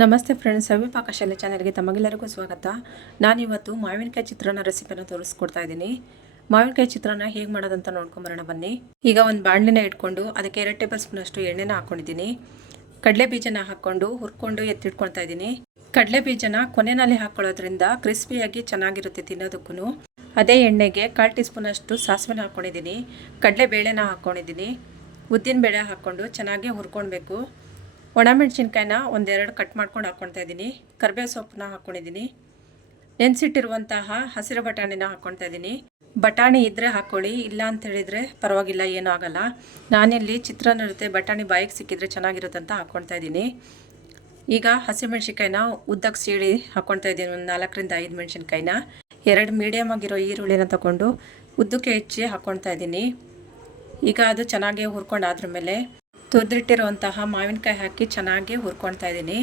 ನಮಸ್ತೆ ಫ್ರೆಂಡ್ಸ್ ಸವಿಪಾಕ ಪಾಕಶಾಲೆ ಚಾನಲ್ಗೆ ತಮಗೆಲ್ಲರಿಗೂ ಸ್ವಾಗತ. ನಾನಿವತ್ತು ಮಾವಿನಕಾಯಿ ಚಿತ್ರಾನ್ನ ರೆಸಿಪಿಯನ್ನು ತೋರಿಸ್ಕೊಡ್ತಾ ಇದ್ದೀನಿ. ಮಾವಿನಕಾಯಿ ಚಿತ್ರಾನ್ನ ಹೇಗೆ ಮಾಡೋದಂತ ನೋಡ್ಕೊಂಬರೋಣ ಬನ್ನಿ. ಈಗ ಒಂದು ಬಾಣಲಿನ ಇಟ್ಕೊಂಡು ಅದಕ್ಕೆ ಎರಡು ಟೇಬಲ್ ಸ್ಪೂನಷ್ಟು ಎಣ್ಣೆನ ಹಾಕ್ಕೊಂಡಿದ್ದೀನಿ ಕಡಲೆ ಬೀಜನ ಹಾಕ್ಕೊಂಡು ಹುರ್ಕೊಂಡು ಎತ್ತಿಟ್ಕೊಳ್ತಾ ಇದ್ದೀನಿ. ಕಡಲೆ ಬೀಜನ ಕೊನೆಯಲ್ಲಿ ಹಾಕ್ಕೊಳ್ಳೋದ್ರಿಂದ ಕ್ರಿಸ್ಪಿಯಾಗಿ ಚೆನ್ನಾಗಿರುತ್ತೆ ತಿನ್ನೋದಕ್ಕೂ ಅದೇ ಎಣ್ಣೆಗೆ ಕಾಲು ಟೀ ಸ್ಪೂನಷ್ಟು ಸಾಸಿವೆನ ಹಾಕ್ಕೊಂಡಿದ್ದೀನಿ ಕಡಲೆ ಬೇಳೆನ ಹಾಕ್ಕೊಂಡಿದ್ದೀನಿ ಉದ್ದಿನ ಬೇಳೆ ಹಾಕ್ಕೊಂಡು ಚೆನ್ನಾಗಿ ಹುರ್ಕೊಳ್ಬೇಕು. ಒಣಮೆಣಸಿನ್ಕಾಯಿನ ಒಂದೆರಡು ಕಟ್ ಮಾಡ್ಕೊಂಡು ಹಾಕ್ಕೊಳ್ತಾ ಇದ್ದೀನಿ. ಕರಿಬೇವು ಸೊಪ್ಪನ್ನ ಹಾಕ್ಕೊಂಡಿದ್ದೀನಿ ನೆನೆಸಿಟ್ಟಿರುವಂತಹ ಹಸಿರು ಬಟಾಣಿನ ಹಾಕ್ಕೊಳ್ತಾ ಇದ್ದೀನಿ. ಬಟಾಣಿ ಇದ್ದರೆ ಹಾಕ್ಕೊಳ್ಳಿ ಇಲ್ಲ ಅಂತ ಹೇಳಿದರೆ ಪರವಾಗಿಲ್ಲ, ಏನೂ ಆಗಲ್ಲ. ನಾನಿಲ್ಲಿ ಚಿತ್ರಾನ್ನ ಇರುತ್ತೆ ಬಟಾಣಿ ಬಾಯಿಗೆ ಸಿಕ್ಕಿದ್ರೆ ಚೆನ್ನಾಗಿರುತ್ತೆ ಅಂತ ಹಾಕ್ಕೊಳ್ತಾ ಇದ್ದೀನಿ. ಈಗ ಹಸಿಮೆಣ್ಸಿನ್ಕಾಯಿನ ಉದ್ದಕ್ಕೆ ಸೀಳಿ ಹಾಕ್ಕೊಳ್ತಾ ಇದ್ದೀನಿ, ಒಂದು ನಾಲ್ಕರಿಂದ ಐದು ಮೆಣಸಿನ್ಕಾಯಿನ. ಎರಡು ಮೀಡಿಯಮ್ ಆಗಿರೋ ಈರುಳ್ಳಿನ ತಗೊಂಡು ಉದ್ದಕ್ಕೆ ಹೆಚ್ಚಿ ಹಾಕ್ಕೊಳ್ತಾ ಇದ್ದೀನಿ. ಈಗ ಅದು ಚೆನ್ನಾಗಿ ಹುರ್ಕೊಂಡಾದ್ರ ಮೇಲೆ ತುರಿದಿಟ್ಟಿರುವಂತಹ ಮಾವಿನಕಾಯಿ ಹಾಕಿ ಚೆನ್ನಾಗಿ ಹುರ್ಕೊಳ್ತಾ ಇದ್ದೀನಿ.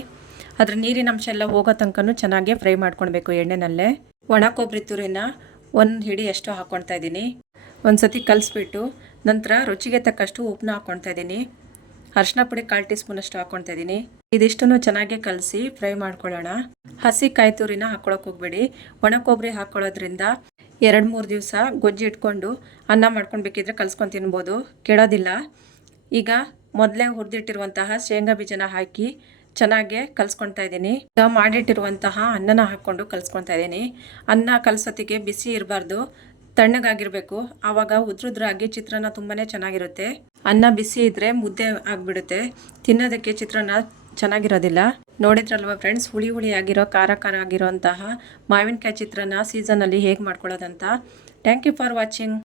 ಅದ್ರ ನೀರಿನ ಅಂಶ ಎಲ್ಲ ಹೋಗೋ ತನಕನೂ ಚೆನ್ನಾಗಿ ಫ್ರೈ ಮಾಡ್ಕೊಳ್ಬೇಕು ಎಣ್ಣೆನಲ್ಲೇ. ಒಣ ಕೊಬ್ಬರಿ ತುರಿನ ಒಂದು ಹಿಡಿ ಅಷ್ಟು ಹಾಕ್ಕೊಳ್ತಾ ಇದ್ದೀನಿ. ಒಂದು ಸತಿ ಕಲಿಸ್ಬಿಟ್ಟು ನಂತರ ರುಚಿಗೆ ತಕ್ಕಷ್ಟು ಉಪ್ಪನ್ನ ಹಾಕ್ಕೊಳ್ತಾ ಇದ್ದೀನಿ. ಅರಿಶಿನ ಪುಡಿ ಕಾಲು ಟೀ ಸ್ಪೂನ್ ಅಷ್ಟು ಹಾಕ್ಕೊಳ್ತಾ ಇದ್ದೀನಿ. ಇದಿಷ್ಟನ್ನು ಚೆನ್ನಾಗಿ ಕಲಸಿ ಫ್ರೈ ಮಾಡ್ಕೊಳ್ಳೋಣ. ಹಸಿ ಕಾಯಿ ತುರಿನ ಹಾಕ್ಕೊಳಕ್ಕೆ ಹೋಗ್ಬೇಡಿ. ಒಣ ಕೊಬ್ಬರಿ ಹಾಕ್ಕೊಳ್ಳೋದ್ರಿಂದ ಎರಡು ಮೂರು ದಿವಸ ಗೊಜ್ಜಿ ಇಟ್ಕೊಂಡು ಅನ್ನ ಮಾಡ್ಕೊಂಡು ಬೇಕಿದ್ರೆ ಕಲ್ಸ್ಕೊಂಡು ತಿನ್ಬೋದು. ಕೆಡೋದಿಲ್ಲ. ಈಗ ಮೊದಲೇ ಹುರಿದಿಟ್ಟಿರುವಂತಹ ಶೇಂಗಾ ಬೀಜನ ಹಾಕಿ ಚೆನ್ನಾಗೆ ಕಲಿಸ್ಕೊಳ್ತಾ ಇದ್ದೀನಿ. ಮಾಡಿಟ್ಟಿರುವಂತಹ ಅನ್ನನ ಹಾಕ್ಕೊಂಡು ಕಲಿಸ್ಕೊಳ್ತಾ ಇದ್ದೀನಿ. ಅನ್ನ ಕಲಸೋತ್ತಿಗೆ ಬಿಸಿ ಇರಬಾರ್ದು, ತಣ್ಣಗಾಗಿರಬೇಕು. ಆವಾಗ ಉದ್ರುದ್ರಾಗಿ ಚಿತ್ರಾನ್ನ ತುಂಬಾ ಚೆನ್ನಾಗಿರುತ್ತೆ. ಅನ್ನ ಬಿಸಿ ಇದ್ದರೆ ಮುದ್ದೆ ಆಗಿಬಿಡುತ್ತೆ. ತಿನ್ನೋದಕ್ಕೆ ಚಿತ್ರಾನ್ನ ಚೆನ್ನಾಗಿರೋದಿಲ್ಲ. ನೋಡಿದ್ರಲ್ವ ಫ್ರೆಂಡ್ಸ್ ಹುಳಿ ಹುಳಿ ಆಗಿರೋ, ಖಾರ ಖಾರ ಆಗಿರೋಂತಹ ಮಾವಿನಕಾಯಿ ಚಿತ್ರಾನ್ನ ಸೀಸನಲ್ಲಿ ಹೇಗೆ ಮಾಡ್ಕೊಳ್ಳೋದಂತ. Thank you for watching